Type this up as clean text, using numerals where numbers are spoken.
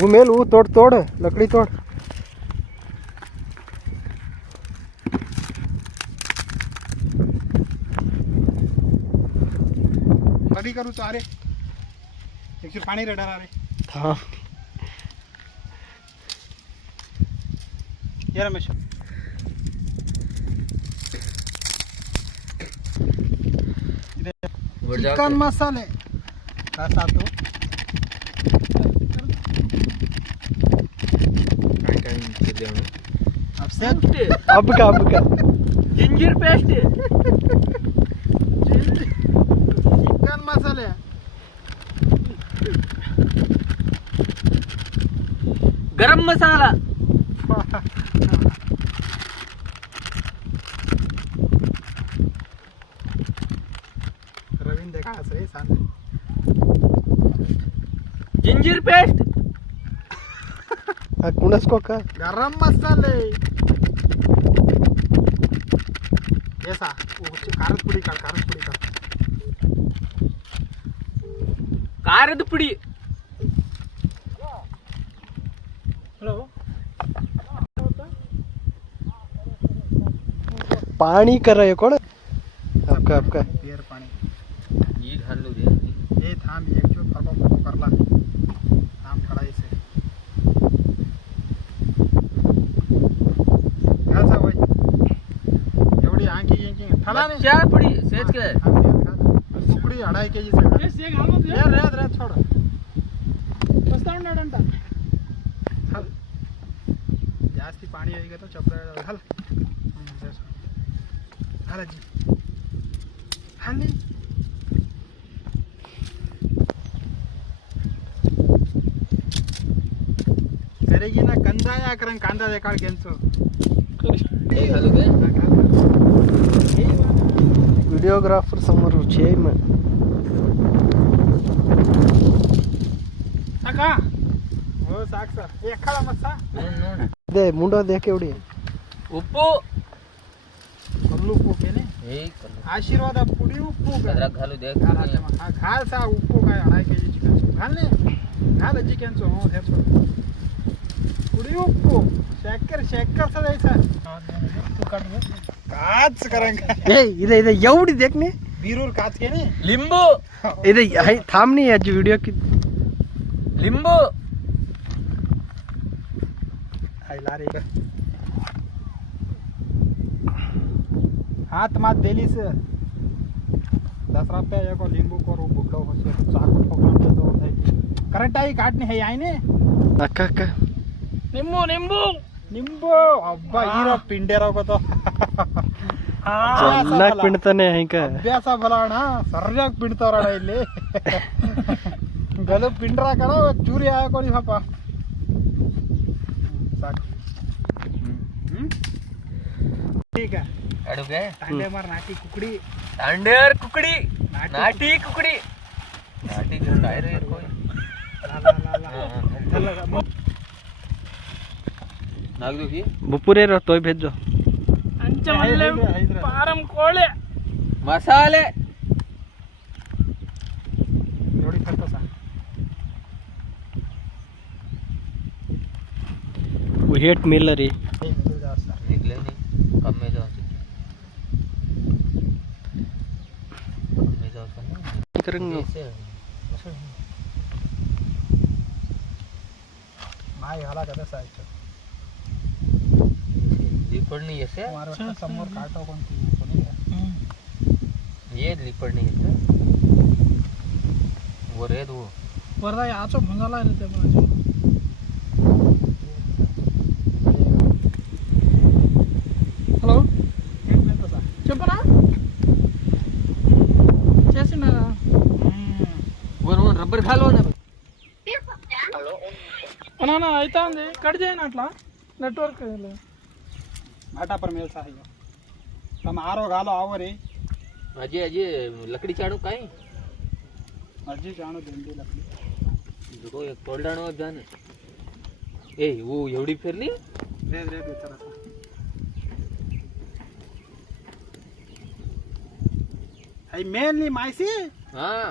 वो मेल वो तोड़ तोड़ लकड़ी तोड़ कधी करू तो अरे एक पाणी रेडा अरे हाँ ये रमेश चिकन मसाले कसा तो अब का जिंजर पेस्ट चिकन मसाले गरम मसाला रवीन देखा असं सांग जिंजर पेस्ट कुणास को का गरम मसाले ऐसा कारद पुडी का कारद पुडी हेलो पानी कर रहे हो कौन आपका बियर पाणी ये घालू रे हे थांब एक जो फरबा करला थांब कढायचे घालचा भाई एवढी आंकी ठला नाही चार पुडी सेज के कुकडी 2.5 केजी से ये घाल मत रे छोड़ बस्तावंड अंटा जास्ती पाणी आहे तो चपरा घाल घाल जी खाली करेगी ना कंदा या करन कांदा देखाड घेंचो घालू बे व्हिडिओग्राफर समोर छे मग का हो साक सर एखादा मस्सा दे मुंडो देख एवढी ಉಪ್ಪು कल्लू उप्पू केने आशीर्वाद पुडी उप्पू का अदरक घालू दे घाल सा उप्पू काय 2.5 केजी चिकन घाल ने घाल चिकन चो हो हे पुडी उप्पू शेकर सा द्यायचा तू काढ काच करंग ए इधर एवढी देख ने बिरूर काच केने लिंबू इधर हाय थांब नहीं आज वीडियो की लिंबू हाय लारे हाथ मात दिलीस 10 रुपया एको लिंबू करू बुडलो होसे तो चाकू ठोकून देतो करेक्ट आहे काटणे हे आहे ने अक्का निंबू निंबू अब्बा हीरो पिंडेराव को तो ಚೆನ್ನಾಗಿ ಪಿಣ್ತಾನೆ ಹೈಕ ಅಭ್ಯಾಸ ಬಲಾಣ ಸರ್ಯಾಗಿ ಪಿಣ್ತಾವರಣ ಇಲ್ಲಿ ಗಲು ಪಿಂಡ್ರ ಕಣ ಚೂರಿ ಹಾಕೊಳ್ಳಿ ಪಾಪ ಸಾಕು ठीक है ಅಡುಗೆ तांडे मार नाटी कुकड़ी तांडेर कुकड़ी नाटी कुकड़ी नाटी जो डायर है कोई नाग दो की बुपुरे रहतोय भेजो अंचमल्ले पारम कोळे मसाले एवढी करतो सा वो हेट मिलर रे निकले नहीं कम में जाओ करेंगे माय घाला का तसा आहे लिपड नहीं ऐसे मारवाचा समोर काटो कोणती कोणी ये लिपड नहीं है वो रेड वो वरदा याचो भुंजाला रे ते बाजू हेलो एक मिनिट तसा चपरा చేసినా वो रबर घालो ना అన్నా అయితా ఉంది కట్ చేయను అట్లా నెట్వర్క్ घाटा पर मेल सा है तुम आरो गालो आओ रे अजय अजय लकड़ी चाड़ो काई अजी जानो देंदी लकड़ी देखो एक तोलडाणो जाने ए वो एवढी फिरली रे रे बेचारा हाय मेनली मायसी हां